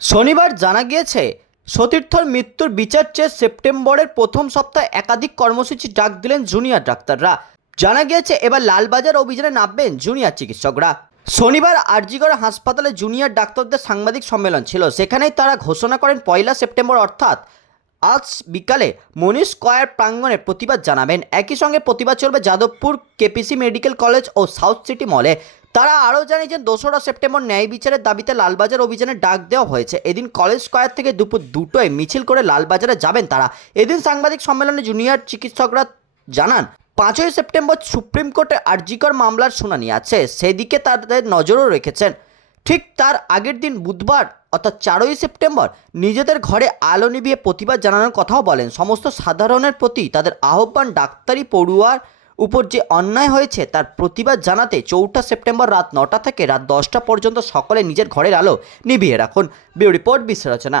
শনিবার জানা গিয়েছে, সতীর্থর মৃত্যুর বিচার চেয়ে সেপ্টেম্বরের প্রথম সপ্তাহে একাধিক কর্মসূচি ডাক দিলেন জুনিয়র ডাক্তাররা। জানা গিয়েছে, এবার লালবাজার অভিযানে নামবেন জুনিয়র চিকিৎসকরা। শনিবার আরজিগড় হাসপাতালে জুনিয়র ডাক্তারদের সাংবাদিক সম্মেলন ছিল। সেখানেই তারা ঘোষণা করেন পয়লা সেপ্টেম্বর অর্থাৎ আজ বিকালে মনীষ স্কয়ার প্রাঙ্গণে প্রতিবাদ জানাবেন। একই সঙ্গে প্রতিবাদ চলবে যাদবপুর কেপিসি মেডিকেল কলেজ ও সাউথ সিটি মলে। তারা আরও জানিয়েছেন, দোসরা সেপ্টেম্বর ন্যায় বিচারের দাবিতে লালবাজার অভিযানে ডাক দেওয়া হয়েছে। এদিন কলেজ স্কয়ার থেকে দুপুর দুটোয় মিছিল করে লালবাজারে যাবেন তারা। এদিন সাংবাদিক সম্মেলনে জুনিয়র চিকিৎসকরা জানান, পাঁচই সেপ্টেম্বর সুপ্রিম কোর্টে আরজিকর মামলার শুনানি আছে। সেদিকে তাদের নজরও রেখেছেন। ঠিক তার আগের দিন বুধবার অর্থাৎ চারই সেপ্টেম্বর নিজেদের ঘরে আলো নিভিয়ে প্রতিবাদ জানানোর কথাও বলেন। সমস্ত সাধারণের প্রতি তাদের আহ্বান ডাক্তারি পড়ুয়ার উপর যে অন্যায় হয়েছে তার প্রতিবাদ জানাতে চৌঠা সেপ্টেম্বর রাত নটা থেকে রাত দশটা পর্যন্ত সকলে নিজের ঘরের আলো নিভিয়ে রাখুন। বিউ রিপোর্ট বিশ্লেষণা